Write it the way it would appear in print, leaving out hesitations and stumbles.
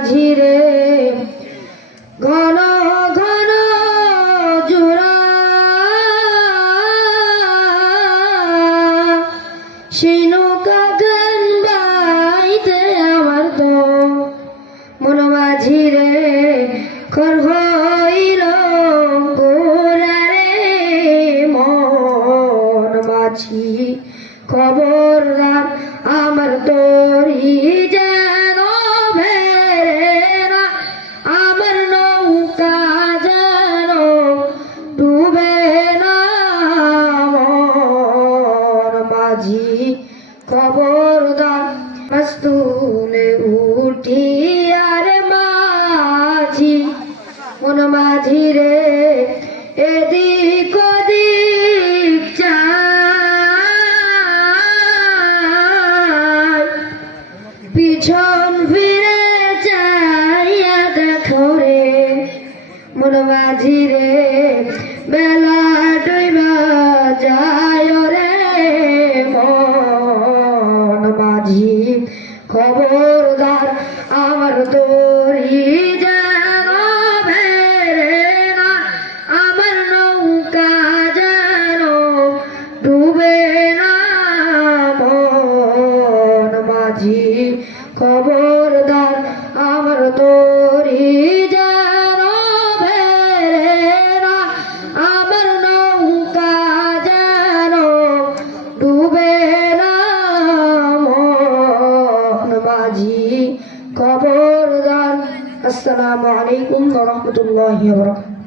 মাঝিরে ঘন ঘন জোড়া সেই নৌকা গান বাইতে আমার তো মন মাঝিরে খর হইল গোরারে মন মাঝি খবরদার আমার তরি যেন ভেরে না আমার নৌকা যেন ডুবে না মন মাঝি খবরদার মাস্তুলে উঠি আর মাঝি মন মাঝি রে এদিক ওদিক চাই পিছন ফিরে চাইয়া দেখো রে মন মাঝি রে বেলা ডুইবা যায় রে মন মাঝি খবরদার আমার তরি যেন ভেরে না আমার নৌকা যেন ডুবে না মন মাঝি খবরদার আমার তরি যেন ভেরে না আমার নৌকা যেন ডুবে না মন মাঝি খবরদার। আসসালামু আলাইকুম ওয়া রাহমাতুল্লাহি ওয়া বারাকাতুহু।